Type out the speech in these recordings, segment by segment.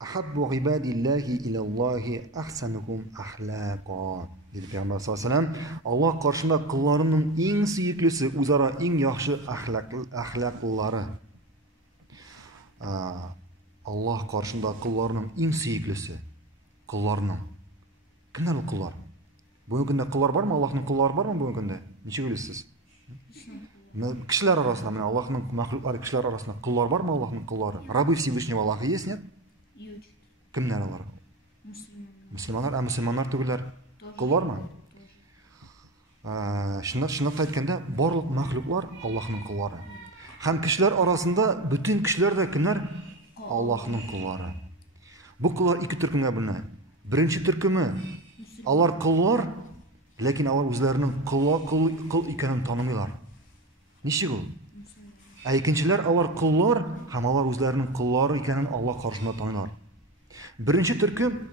Ahabbu ibadillahi ilallahi ahsanuhum ahlaqa. Dedi Peygamber sallallahu aleyhi ve sellem. Allah karşında kullarının en süyiklisi, uzara en yaxşı ahlaklıları. Allah karşında kullarının en süyiklisi. Kullarının. Kimler o kullar? Bugün günde kullar var mı? Allah'ın kulları var mı bugün günde? Nece bilirsiniz? Kişiler arasında, Allah'ın mahlukları kişiler arasında kullar var mı Allah'ın kulları? Rabbi Всевышнего Allah'ı есть, нет? Kimler onlar? Müslümanlar, Müslümanlar tügüler. Kullar mı? Şundan aytkanda barlık mahluklar Allah'ın kulları. Hem kişiler arasında bütün kişiler de kimler? Allah'ın kulları. Bu kullar iki türkümle bilinadi. Birinci türkümü Allar kullar, lekin allar özlerinin kul ekanini tanımıyorlar. Nişik o? İkinciler allar kullar, hem allar özlerinin kulları ekanini Allah karşısında tanıyorlar. Birinci türküm,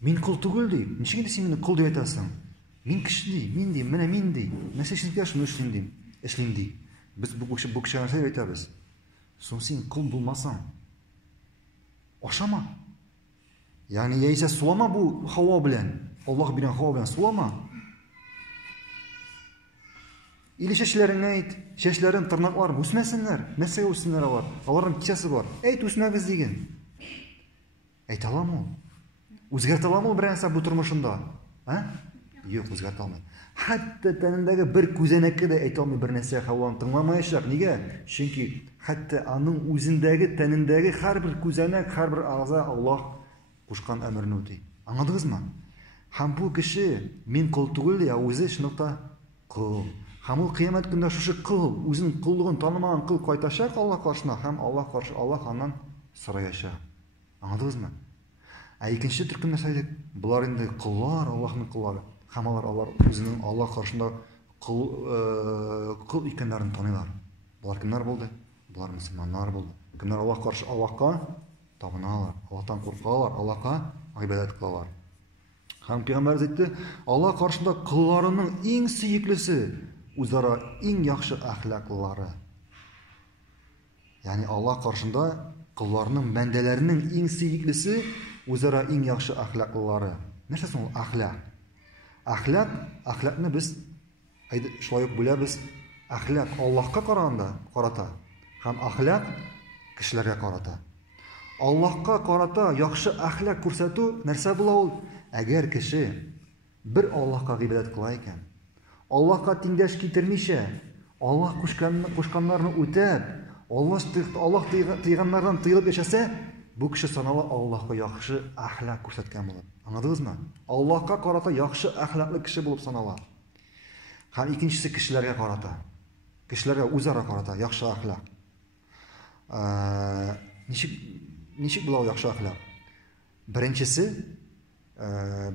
min kul tugul deyip, nişik de sen meni kul deyip aytasan? Min kişi deyip, min deyip, mene min deyip, nese işin şunu işleyim deyip. Biz bu kişi narsa deyip aytamiz. Son sen kul bulmasan, oşama. Yani ya ise sulama bu hava bilen. Allah bilen hava bilen sulama. İli şeşlerin ayt, şeşlerin tırnaklar mı? Üsmesinler. Neseye üsünler var? Onların kişisi var. Ayt üsmemiz degen. Ayt alam o. Özgert alam o birinse bu turmuşunda. Yok, özgert almayı. Hatta tanındaki bir kuzenekki de ayt almayı bir neseye havanı tınlamayacak. Nige? Çünkü hatta anın özündeki, tanındaki her bir kuzenek, her bir ağza Allah kuşkan emrini ötey. Anladınız mı? Hem bu kişi min kul tugul ya o'zi şunaqta kul. Hem o kıyamet günde şu kul, o'zini kulluğunu tanımagan kul qaytashaq Allah karşısına, hem Allah karşı Allah ondan so'rayashaq. Anladınız mı? İkinci türküm mesela bular endi kullar, Allah'ın kulları. Hem Allah o'zining Allah karşısında kul ekanlarini tanıyorlar. Bular kimler bo'ldi? Bular Müslümanlar bo'ldi. Kimler Allah karşı Allah'a tapınalar, Allah'tan korkalar, Allah'a ibadet kılalar. Hem Peygamber etti, Allah karşısında kıllarının en süyiklisi, uzara en yaxşı ahlaklıları. Yani Allah karşısında kıllarının, bendelerinin en süyiklisi, uzara en yaxşı ahlaklıları. Neresi o ahlak? Ahlakni biz, şulayıp biliriz, ahlak Allah'a qarata, hem ahlak kişilerge qarata. Allah'a qarata yaxşı ahlak ko'rsatuv narsa bo'la ol. Agar kishi bir Allohga ibodat qilar ekan, Allohga tengdosh keltirmaycha, Allah qo'shganlarni o'tab, Allah deganlardan tiyilib yashasa, bu kishi sanala Allohga yaxshi ahlak ko'rsatgan bo'ladi. Anladingizmi? Allohga qarata yaxshi ahlakli kishi bo'lib sanaladi. Ham ikkinchisi kishilarga qarata. Kishilarga o'zaro qarata yaxshi ahlak. Nechik bo'lar yaxshi ahlak? Birinchisi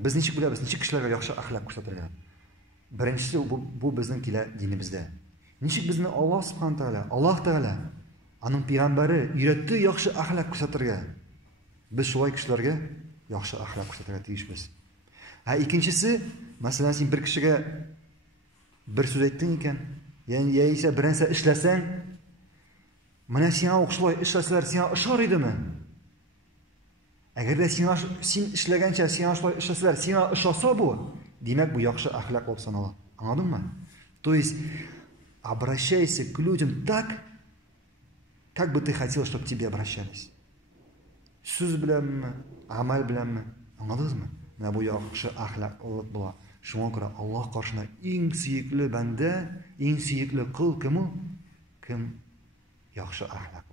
biz nechik bilamiz, nechik kishilarga yaxshi ahlak ko'rsatilgan. Birinchisi bu bizning dinimizda. Nechik bizni Alloh subhanahu taolo, Alloh taolo uning payg'ambari uyratdi yaxshi ahlak ko'rsatirgan. Biz shulay kishilarga yaxshi ahlak ko'rsatirga tegishmiz. Ikkinchisi, masalan, sen bir kishiga bir so'z aytding ekan, ya'ni esa bir narsa ishlasang, mana senga o'xshlay ishlasalar senga ishor edimi? Agarda sen ishlagancha senga ishlasalar senga ishasa bu, demak bu yaxshi ahlak bo'lib sanaladi. Anladingmi? То есть обращайся к людям так, как бы ты хотел, чтобы к тебе обращались. So'z bilanmi, amal bilanmi? Anladingizmi? Mana bu yaxshi axloqlik bo'ladi. Shunga ko'ra Alloh qarshida eng suyukli banda, eng suyukli qul kim? Kim yaxshi axloq